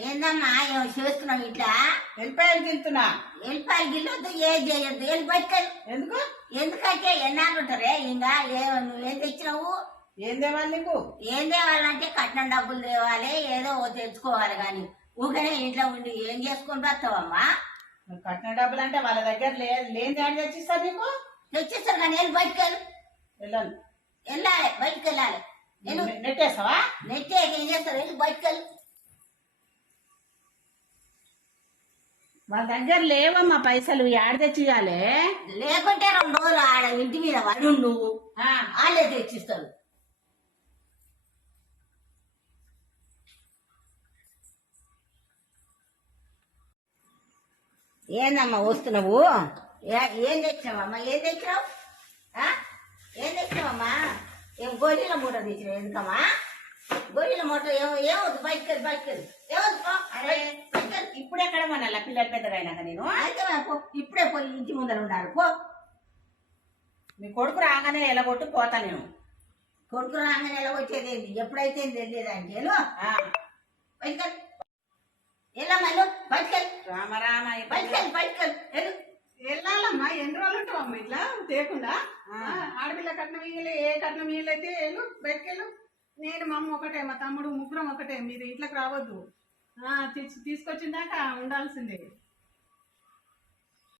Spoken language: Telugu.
ఏందమ్మా ఏమో చేస్తున్నావు ఇట్లా? వెళ్ళిపాయలు తింటున్నా. ఎల్లిపాయలు గిల్లొద్దు, ఏం చేయొద్దు. వెళ్ళి బయటకెళ్ళి. ఎందుకు? ఎందుకంటే ఎన్నాళ్ళు ఉంటారే ఇంకా నువ్వేం తెచ్చినావు? ఏం తేవాలి నీకు? ఏం తేవాలంటే కట్నం డబ్బులు తేవాలి, ఏదో తెచ్చుకోవాలి. కానీ ఊకనే ఇంట్లో ఉండి ఏం చేసుకొని వస్తావమ్మా? కట్టిన డబ్బులు అంటే వాళ్ళ దగ్గర లేని దాన్ని తెచ్చిస్తారు నీకు. తెచ్చిస్తారు కానీ వెళ్ళి బయటకెళ్ళు. వెళ్ళాలి, వెళ్ళాలి, బయటకు వెళ్ళాలి. నెట్టేస్తావా? నెట్టే ఏం చేస్తారు? వెళ్ళి బయటకెళ్ళు. వాళ్ళ దగ్గర లేవమ్మా పైసలు, ఏడ తెచ్చియాలి? లేకుంటే 2 రోజులు ఆడ ఇంటి మీద వాళ్ళు నువ్వు వాళ్ళే తెచ్చిస్తారు. ఏందమ్మా వస్తున్నావు? ఏం తెచ్చినావమ్మా? ఏం తెచ్చినావు? ఏం తెచ్చినావమ్మా? ఏం గొర్రెల మూట తెచ్చినావు? ఎందుకమ్మా గొర్రెల మూట? ఏమవుతుంది? బయటకెళ్ళి, బయటకెళ్ళి. ఏమవుతుంది? అరే ఇప్పుడు ఎక్కడ మొన్న పిల్లలు పెద్దగా అయినాక నేను అయితే పో, ఇప్పుడే పోయి ఇంటి ముందర ఉండాలి. పో. మీ కొడుకు రాగానే ఎలగొట్టు పోతా నేను. కొడుకు రాగానే ఎలా వచ్చేది ఏంది? ఎప్పుడైతే తెలియదంటే బయటకెళ్ళి. ఎలా మళ్ళీ బయటకెళ్ళి. రామరామ బయటకెళ్ళి, బయటకెళ్ళి. వెళ్ళాలమ్మా. ఎన్ని రోజులు ఉంటావమ్మా ఇట్లా తేకుండా? ఆడపిల్ల కట్నం ఇయ్యలే, ఏ కట్నం ఇయ్యలైతే వెళ్ళు, బయటకెళ్ళు. నేను మా అమ్మ ఒకటే, మా తమ్ముడు, ముగ్గురం ఒకటే. మీరు ఇంట్లోకి రావద్దు. తీసుకొచ్చిందాక ఉండాల్సిందే.